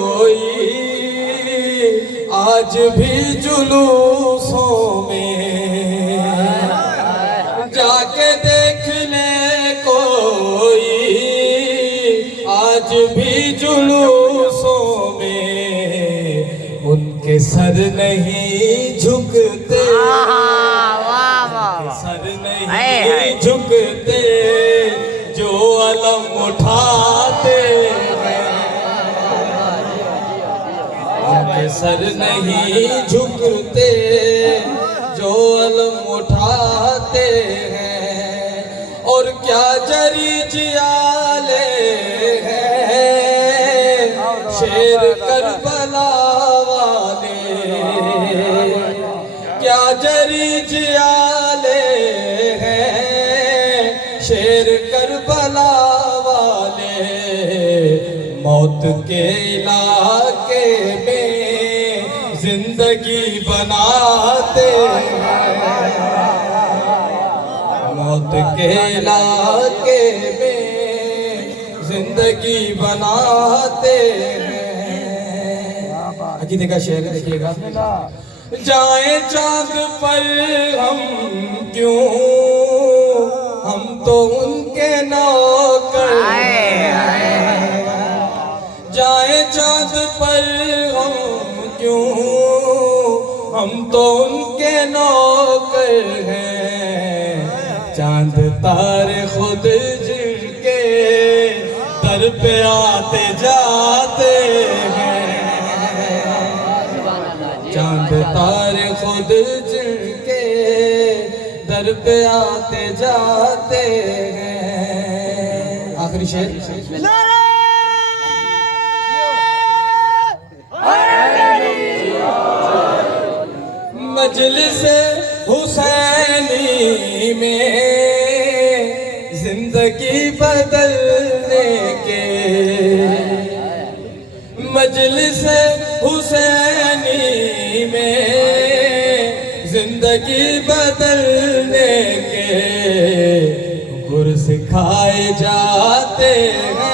कोई आज भी जुलूसों में, जाके देख ले कोई आज भी जुलूसों में, उनके सर नहीं झुकते, उनके सर नहीं झुकते जो अलम उठाते हैं, उनके सर नहीं झुकते जो अलम उठाते हैं। और क्या जरी जियाले हैं शेर करबला वाले, क्या जरी जियाले हैं शेर करबला वाले, मौत के इलाके में जिंदगी बनाते हैं, मौत के इलाके में जिंदगी बनाते हैं। अकीदे का शेर देखिएगा। जाए चांद पर हम क्यों, हम तो उनके नौकर हैं, जाए चांद पर हम क्यों, हम तो उनके नौकर हैं। चांद तारे खुद जिनके दर पे आते जाते हैं, चांद तारे खुद जिनके दर पे आते जाते हैं। आखिरी शेर। मजलिस हुसैनी में जिंदगी बदलने के, मजलिस हुसैनी में जिंदगी बदलने के गुर सिखाए जाते हैं,